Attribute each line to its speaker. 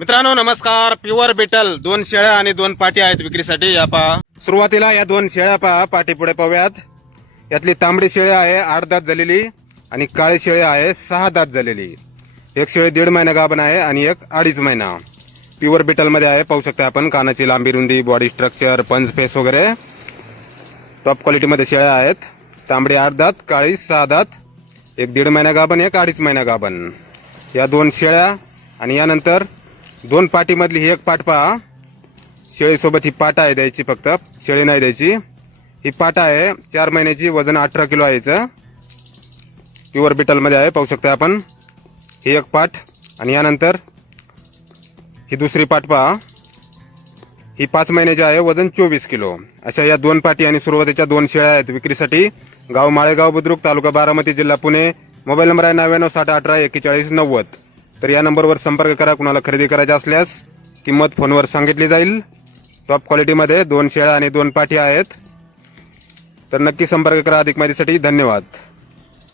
Speaker 1: मित्रांनो नमस्कार. Pure beetle दोन शेळ्या आणि दोन पाटी आहेत विक्रीसाठी. या पहा. सुरुवातीला या दोन शेळ्या पहा. पाठी पुढे पाहूयात. यातली तांबडी शेळी आहे आठ दात झालेली आणि काळी शेळी आहे सहा दात झालेली. एक शेळी दीड महिना गाभण आहे आणि एक अडीच महिना. प्युअर बिटलमध्ये आहे पाहू शकता आपण. कानाची लांबी रुंदी बॉडी स्ट्रक्चर पंच फेस वगैरे. टॉप क्वालिटीमध्ये शेळ्या आहेत. तांबडी आठ दात काळी सहा दात. एक दीड महिना गाभण एक अडीच महिना गाभण. या दोन शेळ्या आणि यानंतर दोन पाटीमधली ही एक पाट पहा. शेळीसोबत ही पाट आहे द्यायची फक्त. शेळी नाही द्यायची. ही पाट आहे. चार महिन्याची वजन अठरा किलो आहे हिचं. प्युअर बिटलमध्ये आहे पाहू शकता आपण. ही एक पाट आणि यानंतर ही दुसरी पाट पहा. ही पाच महिन्याची आहे वजन चोवीस किलो. अशा या दोन पाटी आणि सुरुवातीच्या दोन शेळ्या आहेत विक्रीसाठी. गाव माळेगाव बुद्रुक तालुका बारामती जिल्हा पुणे. मोबाईल नंबर आहे नव्याण्णव साठ अठरा एक्केचाळीस नव्वद. तर या नंबरवर संपर्क करा कुणाला खरेदी करायची असल्यास. किंमत फोनवर सांगितली जाईल. टॉप क्वालिटीमध्ये दोन शेळ्या आणि दोन पाठी आहेत. तर नक्की संपर्क करा अधिक माहितीसाठी. धन्यवाद.